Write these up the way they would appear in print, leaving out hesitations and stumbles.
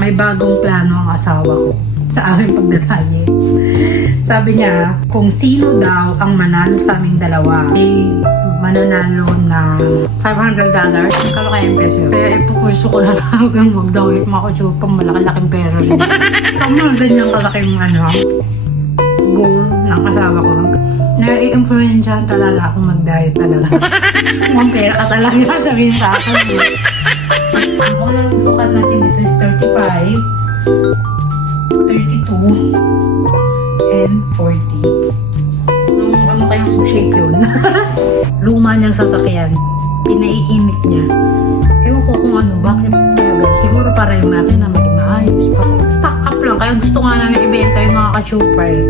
may bagong plano ang asawa ko sa aming pagdadayet. Sabi niya, kung sino daw ang manalo sa aming dalawa, ay mananalo ng $500. Kalo kaya yung peso. Kaya ipukurso ko na hanggang mag-dawit mga kutsupang malaki-laking pera rin. Ang mga ganyang kalaking goal ng asawa ko. Na-i-influensyahan talaga akong mag-diet talaga. Kung pera ka talaga, sabihin sa akin. Ang unang sukat natin dito is 35, 32, and 40. Ano kayong shape yun? Luma niyang sasakyan. Pinaiinit niya. Ewan ko kung ano, bakit kaya ganun. Siguro para yung makina maging maayos. Stock up lang. Kaya gusto nga namin ibenta yung mga ka-chupa eh.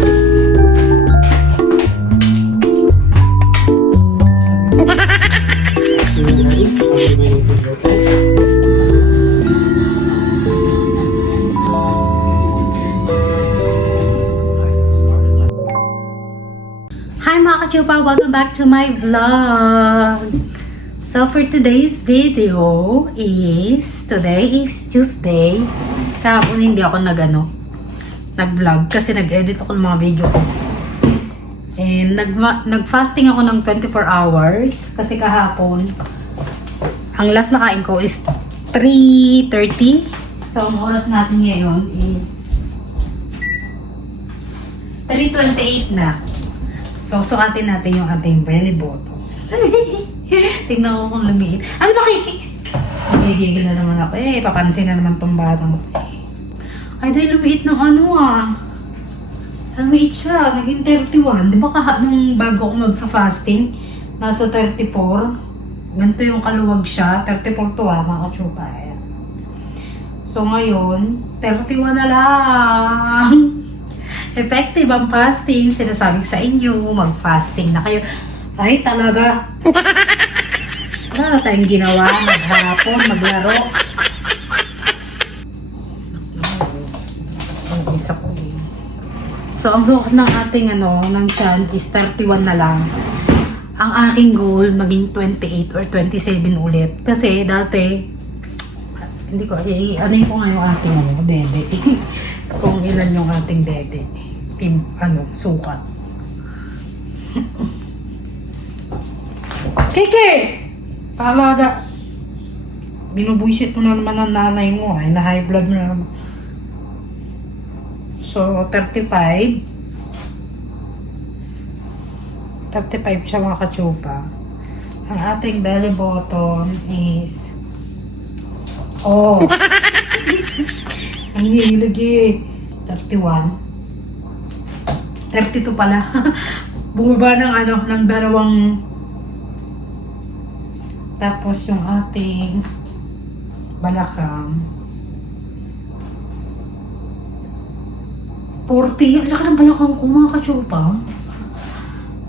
Hi mga ka-chupa! Welcome back to my vlog! So for today's video is, today is Tuesday. Kahapon hindi ako nag-vlog kasi nag-edit ako ng mga video ko. And nag-fasting ako ng 24 hours kasi kahapon ang last na kain ko is 3:30. So ang oras natin ngayon is 3:28 na. So, sukatin natin yung ating belly button. Tingnan ko kung lumiit. Ano ba Nagigigil na naman ako. Papansin na naman tong batang. Ay, dahil lumiit ng lumiit siya. Naging 31. Di ba nung bago ako magfa-fasting, nasa 34. Ganito yung kaluwag siya. 34 to mga ka-chupa. So, ngayon, 31 na lang. Effective ang fasting. Sinasabi ko sa inyo, mag-fasting na kayo. Ay, talaga. Wala na tayong ginawa. Maghapon, maglaro. Ang isa ko. So, ang sukat ng ating ng tiyan is 31 na lang. Ang aking goal, maging 28 or 27 ulit. Kasi, dati, hindi ko, ano ko nga yung ating dede. Kung ilan yung ating dede. Sukat. Kiki! Talaga. Binubuisit mo na naman ang nanay mo. Ay, na-high blood mo na naman. So, 35. 35 siya mga ka-chupa. Ang ating belly button is... Ang hilig 31. 32 pala. Bumaba ng dalawang. Tapos yung ating balakang 40. Ang laki ng balakang ko mga ka-chupa.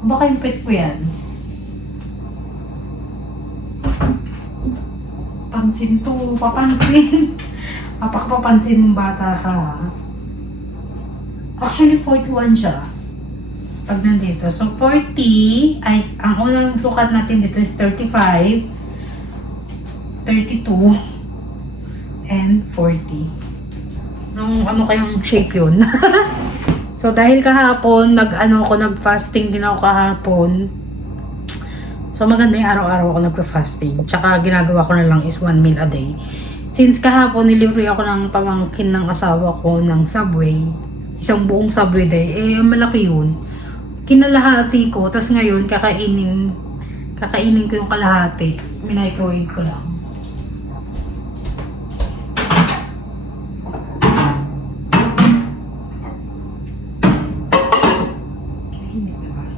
Baka yung pet ko yan. Pansin to. Papansin. Papansin mong bata ka. Actually, 41 siya. Pag nandito. So, 40, ang unang sukat natin dito is 35, 32, and 40. Ano kayong shape yun? So, dahil kahapon, nag-fasting din ako kahapon. So, maganda yung araw-araw ako nag-fasting. Tsaka, ginagawa ko na lang is 1 meal a day. Since kahapon, nilibre ako ng pamangkin ng asawa ko ng Subway. Isang buong Subway day. Malaki yun. Kinalahati ko. Tapos ngayon, kakainin ko yung kalahati. Minicrowave ko lang.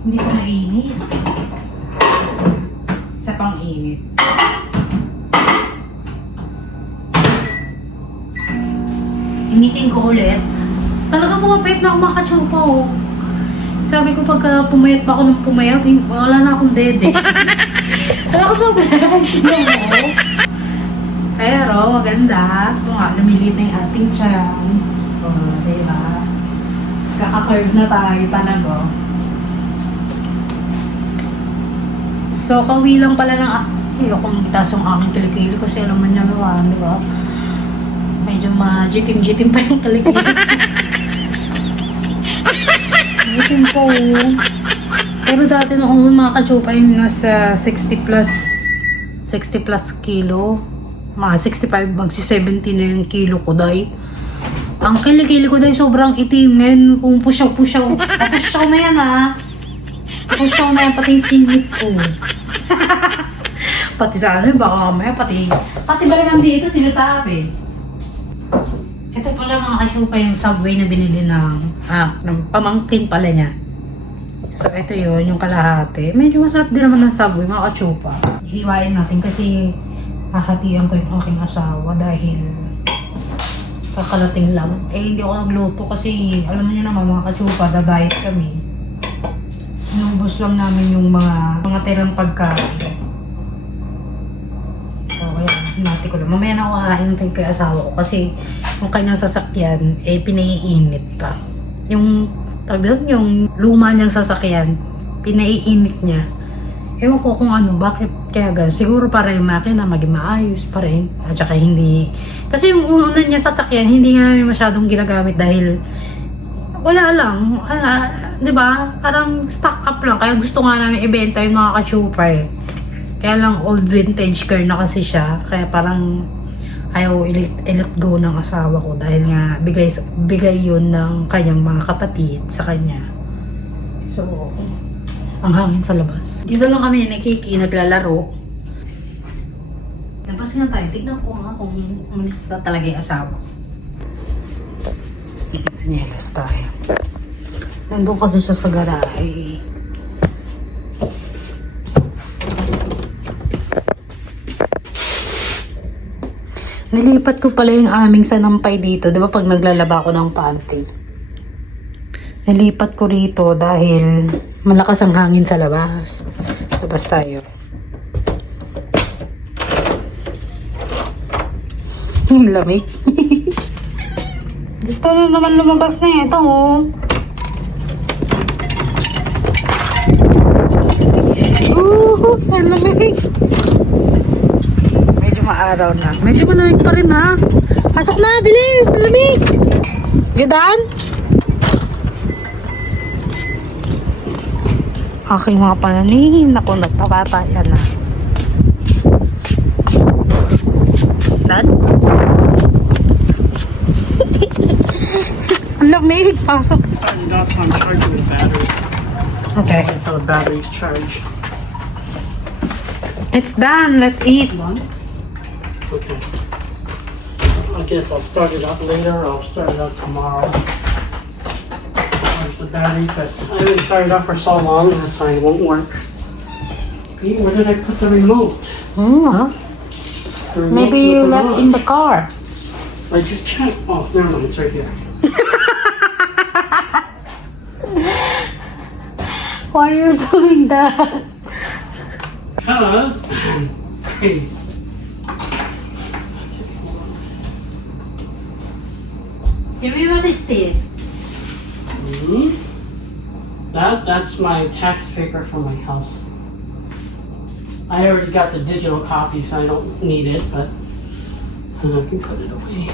Hindi pa nainit. Isa pang init. Initin ko ulit. Talaga pumapayat na ako mga ka-chupa Sabi ko pagka pumayat pa ako ng pumayat, wala na akong dede. Wala ko sobrang Pero maganda. Namilit na yung ating tiyan. Diba? Kaka-curve na tayo talaga. So, kawi lang pala ng ayokong itaas yung aking kilikili kasi alam man niya naman, diba? medyo ma-jitim-jitim pa yung paligid. Jitim po. Pero dati noon mga kachupa yung nasa 60 plus kilo. Mga 65, magsi-70 na yung kilo ko dahil. Ang kilikili ko dahil sobrang itim. Ngayon kung pusyaw-pusyaw. Pusyaw na yan pusyaw na yan pati yung singit ko. Pati sa ano, baka mamaya pati balikan dito sinasabi. Ito pala mga kasyupa yung Subway na binili ng pamangkin pala niya. So ito yun, yung kalahati. Medyo masarap din naman ng Subway mga kasyupa. Hiwain natin kasi hahatian ko yung aking asawa dahil kakalating lang. Hindi ako nagluto kasi alam niyo naman mga kasyupa, da-diet kami. Inubos lang namin yung mga tirang pagkain. Hinati ko lang. Mamaya na ako hahintin kay asawa ko kasi yung kanyang sasakyan, pinaiinit pa. Yung luma niyang sasakyan, pinaiinit niya. Ewan ko kung ano, bakit kaya ganun. Siguro para yung makina maging maayos pa rin. At saka hindi. Kasi yung una niya sasakyan, hindi nga namin masyadong ginagamit dahil wala lang. Di ba? Parang stock up lang. Kaya gusto nga namin ibenta yung mga ka-chupa Kaya lang old vintage car na kasi siya. Kaya parang ayaw i-let go ng asawa ko dahil nga bigay yun ng kanyang mga kapatid sa kanya. So, ang hangin sa labas. Dito lang kami naglalaro. Labas nga tayo. Tignan ko nga kung umalis na talaga yung asawa ko. Sinelas tayo. Nandun kasi siya sa garahe. Nilipat ko pala yung aming sanampay dito. Di ba pag naglalaba ako ng panty? Nilipat ko rito dahil malakas ang hangin sa labas. Labas tayo. Yung lamig. Gusto na naman lumabas na ito. Ang lamig. Maaraw na. Medyo malamig pa rin Pasok na, bilis! Malamig! You done? Aking mga pananim. Naku, nagpapatayan na. Done? Ang lamig! Pasok. I'm charging the battery. Okay. Until the battery's charged. It's done. Let's eat. Okay. I guess I'll start it up later or I'll start it up tomorrow. Charge the battery because I haven't started it up for so long and that's why it won't work. Okay, where did I put the remote? The remote Maybe you with the left remote. in the car. I just checked. Oh, never mind. It's right here. Why are you doing that? Because, crazy. Jimmy, what is this? That's my tax paper from my house. I already got the digital copy, so I don't need it, but I can put it away.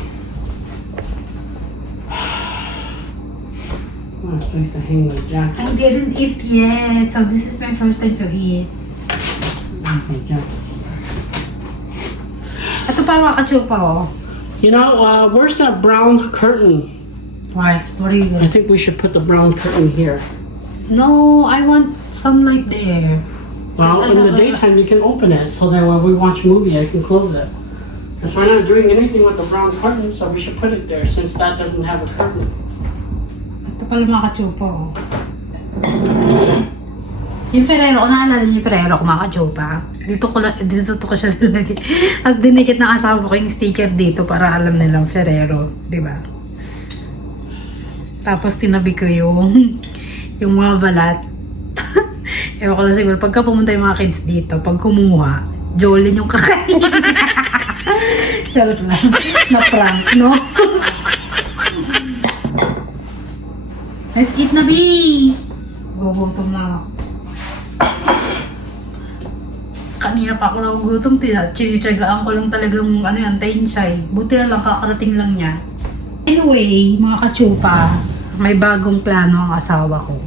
Oh, a place to hang my jacket. I didn't eat yet, so this is my first time to eat. My jacket. Ito pa mga kachupa, You know, where's that brown curtain? What? What are you I gonna... think we should put the brown curtain here. No, I want sunlight there. Well, Yes, I in the have a- daytime you can open it, so that when we watch a movie, I can close it. Because we're not doing anything with the brown curtain, so we should put it there since that doesn't have a curtain. Ito pala mga kachupa, Yung Ferrero, naalala niyo yung Ferrero ko mga kachupa? Dito ko siya lalagay. Tapos dinikit ng asawa ko yung sticker dito para alam nilang Ferrero, di ba? Tapos tinabi ko yung mga balat. Ewan ko lang siguro, pagka pumunta yung mga kids dito, pag kumuha, Jolene yung kakain. Charot lang. Na-prank, no? Let's eat na, B! Gugutom na ako. kanina pa ako nagugutom. Tinatsagaan ko lang talagang antayin siya eh. Buti na lang, kakarating lang niya. Anyway, mga kachupa, may bagong plano ang asawa ko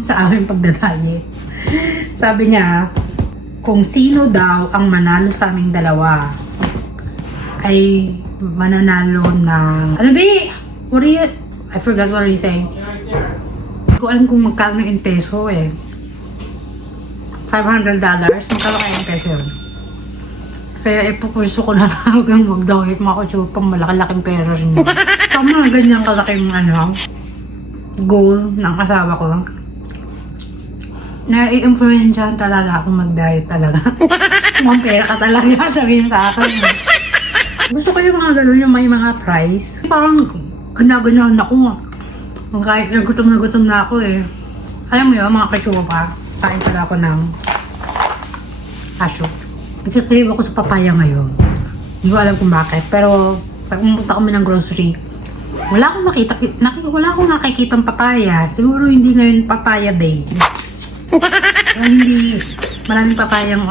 sa aming pagdadaye. Sabi niya, kung sino daw ang manalo sa aming dalawa, ay mananalo ng... Ano ba? What are you... I forgot what are you saying. Hindi ko alam kung magkano in peso eh. $500? Magkano kaya in peso yun? Kaya ipupulso ko na hanggang mag-donate mga kutsupang malaki-laking pera rin yun. So mga ganyan kalaking goal ng asawa ko. Na-i-influensyahan talaga akong mag-diet talaga. Mga pera ka talaga sabihin sa akin. Gusto ko yung mga ganun, yung may mga price. Parang ganaganyan ako. Kahit na gutom na ako eh. Alam mo yun, mga kachupa, kain pala ako ng cashew. Nagsikrave ako sa papaya ngayon. Hindi ko alam kung bakit. Pero pag pumunta kami ng grocery, wala akong nakikitang papaya. Siguro hindi ngayon papaya day. Hindi maraming papayang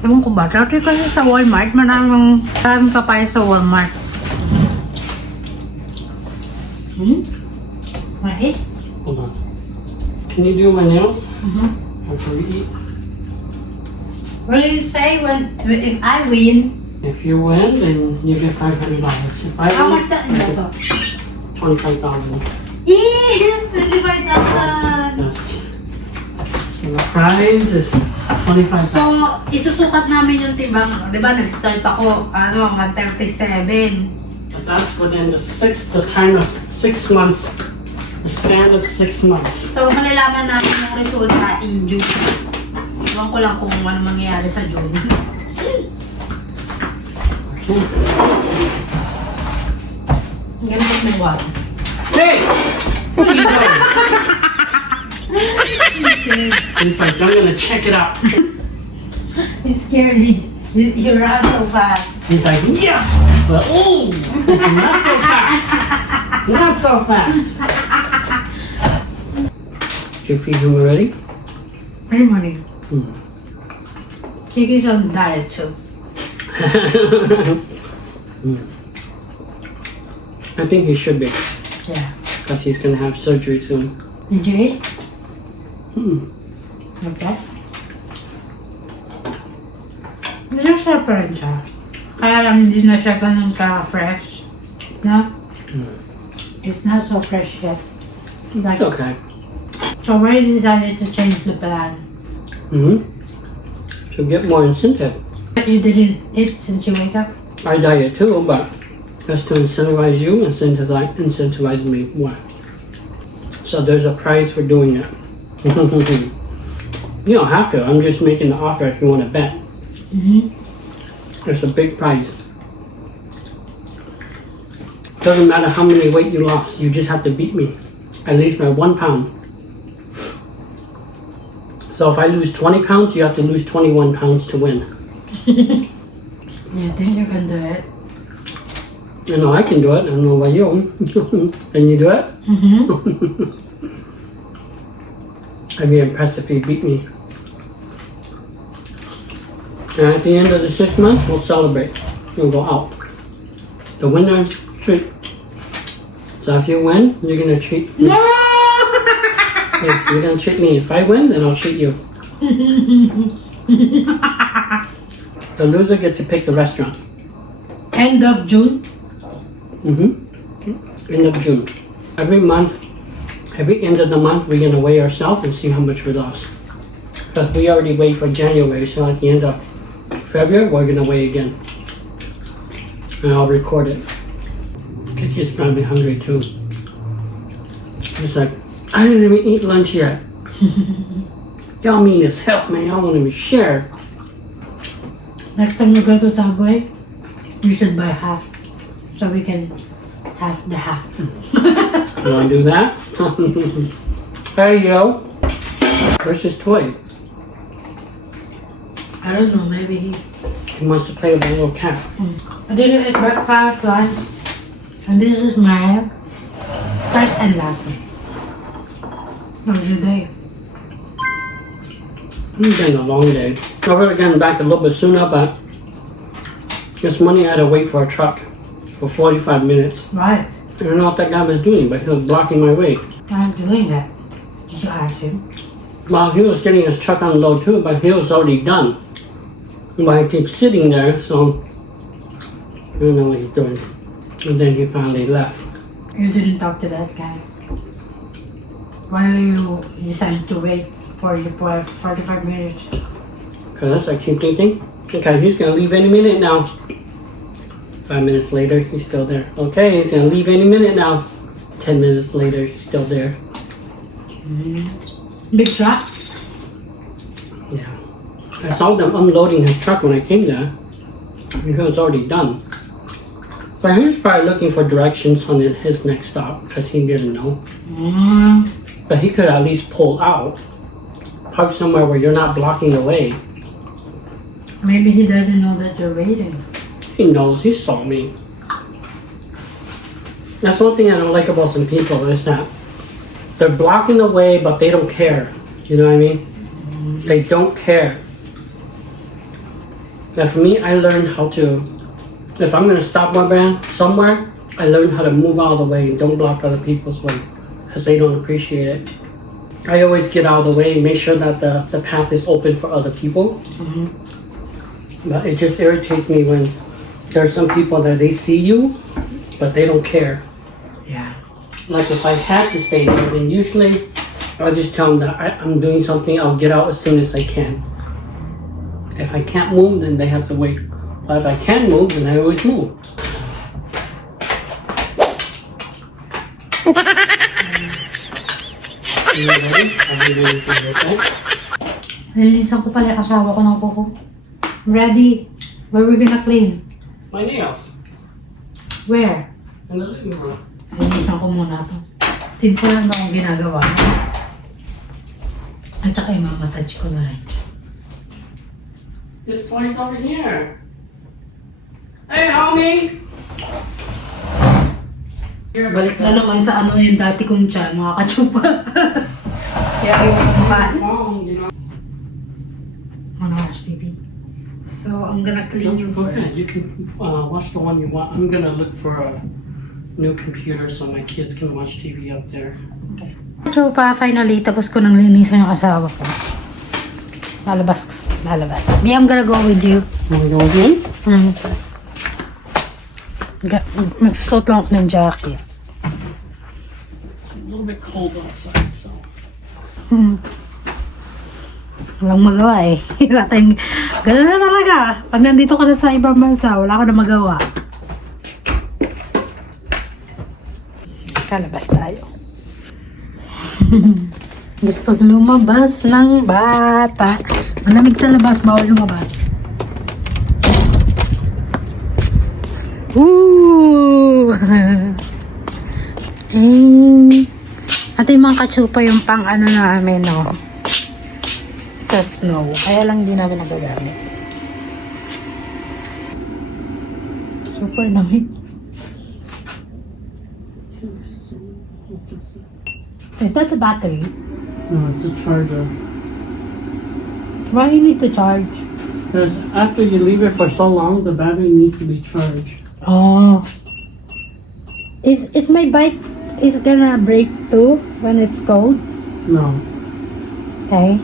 ewan ko ba, dati kasi sa Walmart, maraming papaya sa Walmart. Right? Hold on. Can you do my nails? After we eat? What do you say if I win? If you win, then you get $500. If I How win, much that? I get 25,000. Yeah, 25,000. Yes. So the prize is 25,000. So, isusukat namin yung timbang, di ba, nag-start ako, mga 37. But that's within the time of 6 months. The span of 6 months. So, malalaman namin yung resulta in June. Ewan ko lang kung ano mangyayari sa June. Okay. Ganun mo ba? Hey! What are you doing? He's like, I'm gonna check it out. He's scared. You run so fast. He's like, yes! But, oh! Not so fast! Not so fast! Did you feed him already? Any money? Kiki's on diet too. I think he should be. Yeah. Because he's gonna have surgery soon. Did you eat? Okay. Masarap pa rin siya. Kaya lang hindi na siya ganun ka-fresh. No? It's not so fresh yet. Like, It's okay. so we decided to change the plan. To get more incentive. You didn't eat since you wake up? I diet too, but that's to incentivize you, incentivize me more. So there's a prize for doing it. You don't have to. I'm just making the offer if you want to bet. There's a big prize. Doesn't matter how many weight you lost, you just have to beat me. At least by 1 pound. So if I lose 20 pounds, you have to lose 21 pounds to win. You think you can do it? I know I can do it. I don't know about you. Can you do it? I'd be impressed if you beat me. And at the end of the 6 months, we'll celebrate. We'll go out. The winner treat. So if you win, you're gonna treat me. No! Yes, you're gonna treat me. If I win, then I'll treat you. The loser gets to pick the restaurant. End of June? End of June. Every month, every end of the month, we're gonna weigh ourselves and see how much we lost. Because we already weighed for January, so at the end of February, we're gonna weigh again. And I'll record it. Kiki's probably hungry too. He's like, I didn't even eat lunch yet. Y'all mean as hell, man. Y'all won't even share. Next time you go to Subway, you should buy half. So we can have the half. You wanna do that? There you go. Where's his toy? I don't know, maybe He wants to play with a little cat. I didn't eat breakfast, lunch, and this is my first and last day. How was your day? It's been a long day. I would have gotten back a little bit sooner, but this morning I had to wait for a truck for 45 minutes. Right. I don't know what that guy was doing, but he was blocking my way. I'm doing that. Did you ask him? Well, he was getting his truck unloaded too, but he was already done. But I keep sitting there, so I don't know what he's doing. And then he finally left. You didn't talk to that guy. Why you decided to wait for you for 45 minutes? Because I keep thinking, okay, he's gonna leave any minute now. 5 minutes later, he's still there. Okay, he's gonna leave any minute now. 10 minutes later, he's still there. Big truck? Yeah. I saw them unloading his truck when I came there. He was already done. But he was probably looking for directions on his next stop because he didn't know. But he could at least pull out. Park somewhere where you're not blocking the way. Maybe he doesn't know that you're waiting. He knows, he saw me. That's one thing I don't like about some people is that they're blocking the way but they don't care. You know what I mean? They don't care. Now for me, I learned how to, if I'm gonna stop my van somewhere, I learned how to move out of the way and don't block other people's way because they don't appreciate it. I always get out of the way and make sure that the path is open for other people. But it just irritates me when there's some people that they see you, but they don't care. Yeah. Like if I had to stay there, then usually I'll just tell them that I'm doing something, I'll get out as soon as I can. If I can't move, then they have to wait. But if I can move, then I always move. You ready? I'll give you anything like that. Nilinisan ko pala yung asawa ko ng kuko. Ready? Where we gonna clean? My nails. Where? In the living room. Nilinisan ko muna to. Simple lang ba akong ginagawa? At saka yung massage ko na rin. This toy's over here. Hey, homie! Balik na naman sa ano yung dati kong tiyan, mga katsupa. Kaya yung kumain. Phone, you know. Ano watch TV? So, I'm gonna clean you Go ahead. first. You can watch the one you want. I'm gonna look for a new computer so my kids can watch TV up there. Okay. Katsupa, finally, tapos ko nang linisan yung asawa ko. Lalabas. Me, I'm gonna go with you. Want to go again? Magsuot lang ako ng jacket. It's a little bit cold outside, so. Walang magawa eh. Wala tayong... Ganun na talaga. Pag nandito ka na sa ibang bansa, wala ka na magawa. Kalabas tayo. Gusto lumabas ng bata. Malamig sa labas, bawal lumabas. Woo! At yung mga katsupa yung pang ano namin, no? Sa snow. Kaya lang di namin nagagamit. Super lamig. Is that the battery? No, it's a charger. Why you need to charge? Because after you leave it for so long, the battery needs to be charged. Oh. Is my bike is gonna break too when it's cold? No. Okay.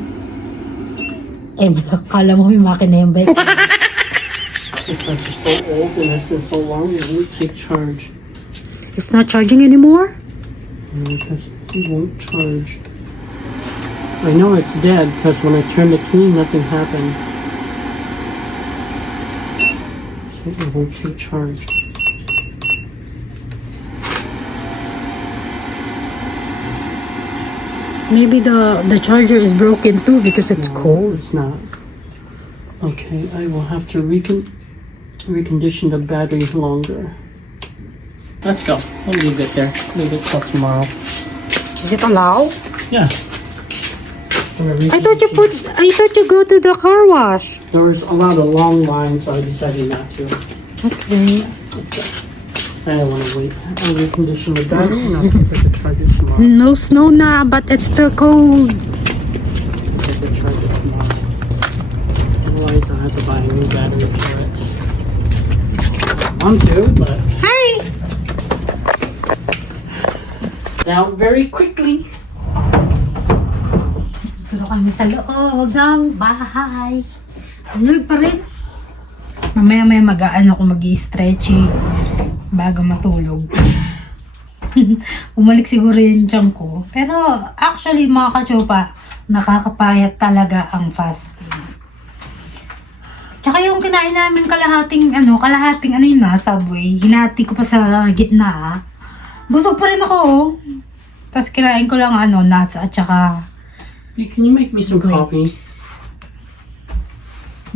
Eh, kala mo yung makina yung bike. Because it's so old and it's been so long, it won't take charge. It's not charging anymore? Because it won't charge. I know it's dead because when I turned the key, nothing happened. So it won't take charge. Maybe the charger is broken too because it's No, cold. It's not. Okay, I will have to recondition the battery longer. Let's go. I'll leave it there. Leave it till tomorrow. Is it allowed? Yeah. I thought you go to the car wash. There was a lot of long lines, so I decided not to. Okay. I don't want to wait. I'll recondition the battery and I'll see if I can charge it tomorrow. No snow na, but it's still cold. See if I can charge it tomorrow. to buy a new battery for it. I want to, but Hi! now very quickly. Pero kami sa loob ng bahay. Lamig pa rin. Mamaya mag-aano ko mag-i-stretching bago matulog. Umalik siguro yung tiyan ko. Pero actually mga kachopa, nakakapayat talaga ang fasting. Tsaka yung kinain namin kalahating yun na, Subway. Hinati ko pa sa gitna. Busog pa rin ako. Tapos kinain ko lang nuts at tsaka Hey, can you make me some coffee?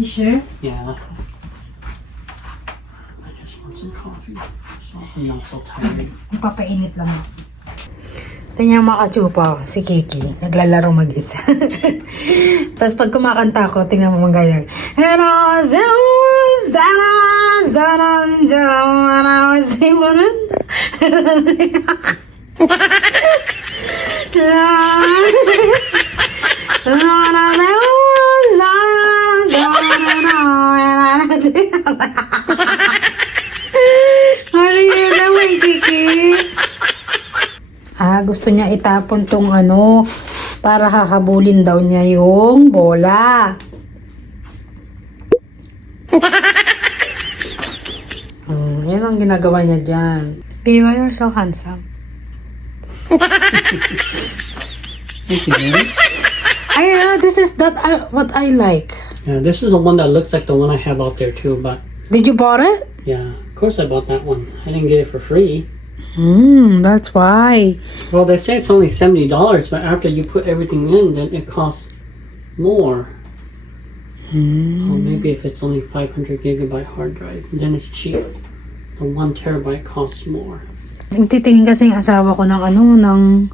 You sure? Yeah. I just want some coffee. So I'm not so tired. Magpapainit lang ako. Tingnan mga kachupa, si Kiki, naglalaro mag-isa. Tapos pag kumakanta ako, tingnan mo mga ganyan. And I was ano yun naman, Kiki? Gusto niya itapon tong para hahabulin daw niya yung bola. Yan ang ginagawa niya dyan. Baby, you're so handsome. Thank you, baby. This is what I like. Yeah, this is the one that looks like the one I have out there too, but Did you bought it? yeah, of course I bought that one. I didn't get it for free. That's why. Well, they say it's only $70, but after you put everything in, then it costs more. Or maybe if it's only 500 gigabyte hard drive, then it's cheap. The 1 terabyte costs more. Nagtitingin kasi yung asawa ko ng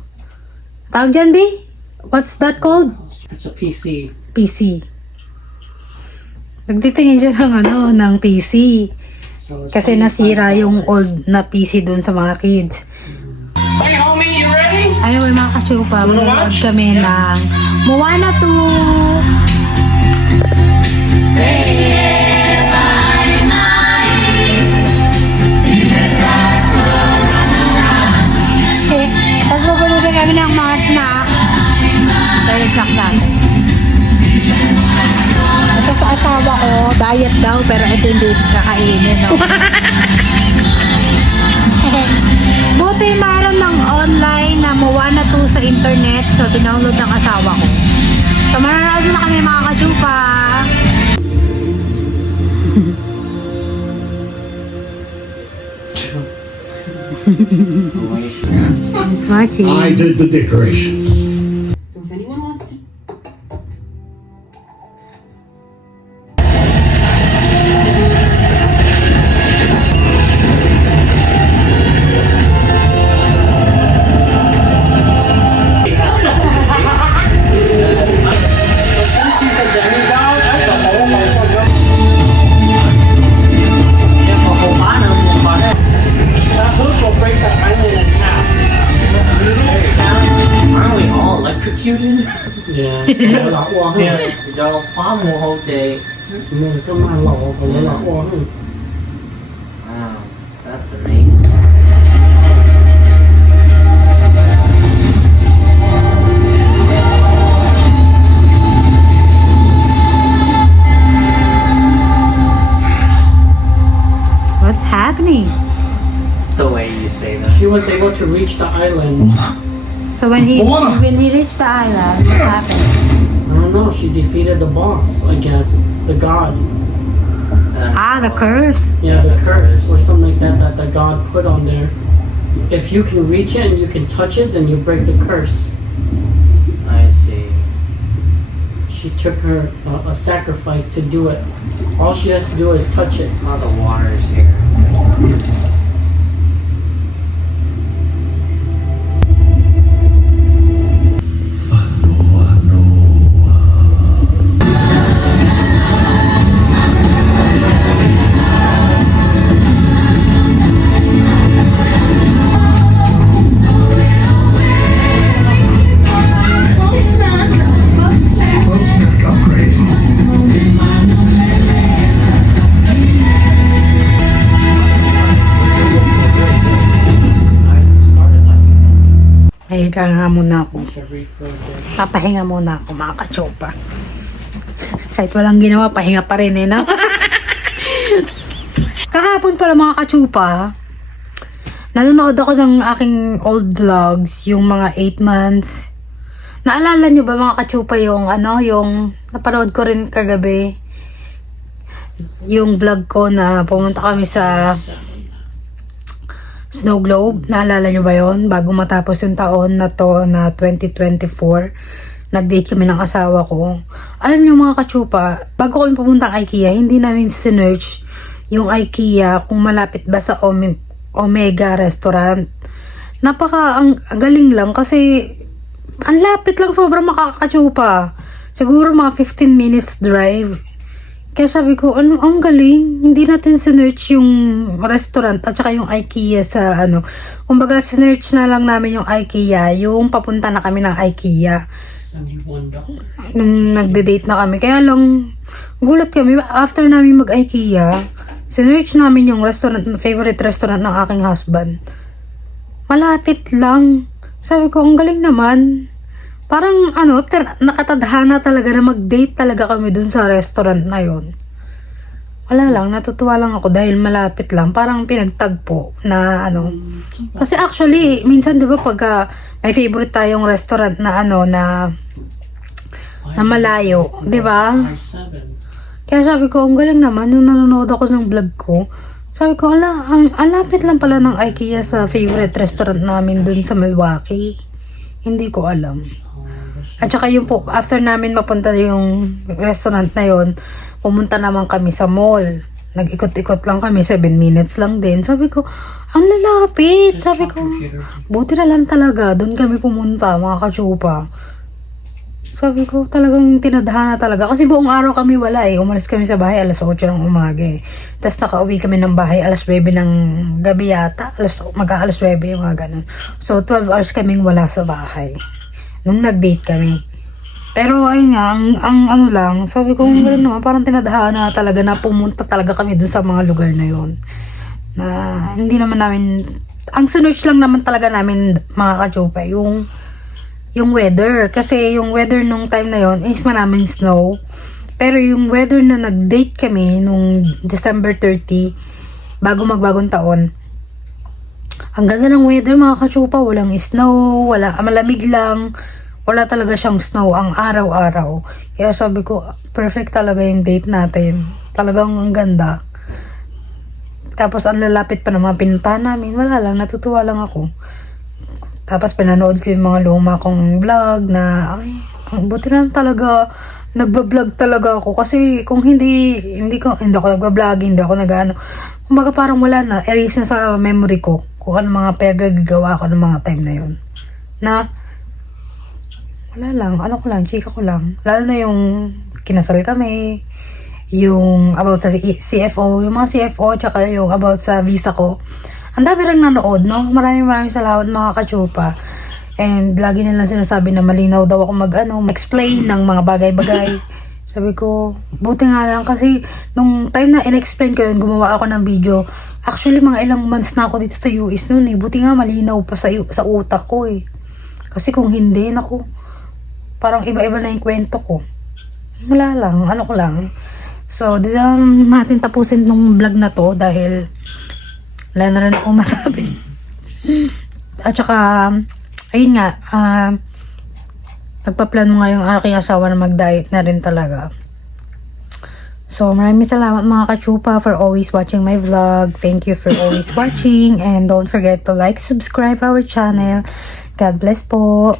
tawag dyan, B? What's that called? It's a PC. PC. Nagtitingin siya ng PC. So it's Kasi nasira yung old na PC dun sa mga kids. Hey homie, you ready? Anyway mga kachupa, manonood kami ng Moana 2. Tapos pupunutin kami ng mga snacks. Dahil snack natin. Ito sa asawa ko, diet daw, pero ito hindi kakainin, no? Buti mayroon ng online na Moana 2 sa internet, so dinownload ng asawa ko. So mananood na kami mga kachupa. Miss Machi. I did the decorations. So if anyone wants to That hook will break the island in half. Aren't we all electrocuted? Yeah. Y'all palm will hold day. Wow, that's amazing. What's happening? The way you say that. She was able to reach the island. So when he Moana. reached the island, what happened? I don't know, she defeated the boss, I guess. The god. The curse. Yeah, the curse or something like that that the god put on there. If you can reach it and you can touch it, then you break the curse. I see. She took her a sacrifice to do it. All she has to do is touch it. Oh, the water's here. Boat snack upgrade. Pahinga nga muna ako. It's a refurbish. Papahinga muna ako, mga kachopa. Kahit walang ginawa, pahinga pa rin eh, no? Kahapon pala mga kachupa, nanonood ako ng aking old vlogs, yung mga 8 months. Naalala nyo ba mga kachupa yung yung napanood ko rin kagabi? Yung vlog ko na pumunta kami sa Snow Globe. Naalala nyo ba yon? Bago matapos yung taon na to na 2024, nag-date kami ng asawa ko. Alam nyo mga kachupa, bago kami pumunta ng IKEA, hindi namin sinerch yung IKEA kung malapit ba sa Omega Restaurant. Ang galing lang kasi ang lapit lang, sobrang makakachupa. Siguro mga 15 minutes drive. Kaya sabi ko, ang galing. Hindi natin sinerch yung restaurant at saka yung IKEA sa Kumbaga, sinerch na lang namin yung IKEA, yung papunta na kami ng IKEA. $71. Nung nagde-date na kami. Kaya lang, gulat kami. After namin mag-IKEA, sinerch namin yung restaurant, favorite restaurant ng aking husband. Malapit lang. Sabi ko, ang galing naman. Parang nakatadhana talaga na mag-date talaga kami dun sa restaurant na yon. Wala lang, natutuwa lang ako dahil malapit lang. Parang pinagtagpo na Kasi actually, minsan 'di ba pagka may favorite tayong restaurant na na malayo, 'di ba? Kaya sabi ko, ang galing naman nung nanonood ako ng vlog ko. Sabi ko, ang lapit lang pala ng IKEA sa favorite restaurant namin dun sa Milwaukee. Hindi ko alam. At saka yung after namin mapunta yung restaurant na yon, pumunta naman kami sa mall. Nag-ikot-ikot lang kami, 7 minutes lang din. Sabi ko, ang lalapit. Sabi ko, buti na lang talaga. Doon kami pumunta, mga kachupa. Sabi ko, talagang tinadhana talaga. Kasi buong araw kami wala eh. Umalis kami sa bahay, alas 8 ng umaga eh. Tapos nakauwi kami ng bahay, alas 9 ng gabi yata. Mag-alas 9 yung mga ganun. So, 12 hours kaming wala sa bahay. Nung nag-date kami. Pero ayun nga, ang lang, sabi ko, gano'n naman, parang tinadhana talaga na pumunta talaga kami dun sa mga lugar na yon. Na hindi naman namin, ang sinerch lang naman talaga namin mga kachupa, yung weather. Kasi yung weather nung time na yon is maraming snow. Pero yung weather na nag-date kami nung December 30, bago magbagong taon, ang ganda ng weather mga kachupa, walang snow, malamig lang. Wala talaga siyang snow ang araw-araw. Kaya sabi ko, perfect talaga yung date natin. Talagang ang ganda. Tapos ang lalapit pa naman pinuntahan namin. Wala lang, natutuwa lang ako. Tapos pinanood ko yung mga luma kong vlog na, ang buti na talaga, nagbablog talaga ako. Kasi kung hindi ako nagbablog, hindi ako kumbaga parang wala na, erase na sa memory ko kung ano mga pagagawa ko ng mga time na yun. Wala lang, chika ko lang. Lalo na yung kinasal kami, yung about sa CFO, yung mga CFO, tsaka yung about sa visa ko. Ang dami rin nanood, no? Maraming salamat mga kachupa. And lagi nilang sinasabi na malinaw daw ako mag-explain ng mga bagay-bagay. Sabi ko, buti nga lang kasi nung time na in-explain ko yun, gumawa ako ng video. Actually, mga ilang months na ako dito sa US noon eh. Buti nga malinaw pa sa utak ko eh. Kasi kung hindi, parang iba-iba na yung kwento ko. Wala lang, ko lang. So, di lang natin tapusin tong vlog na to dahil wala na rin ako masabi. At saka, ayun nga, nagpa-plan nga yung aking asawa na mag-diet na rin talaga. So, maraming salamat mga kachupa for always watching my vlog. Thank you for always watching. And don't forget to like, subscribe our channel. God bless po.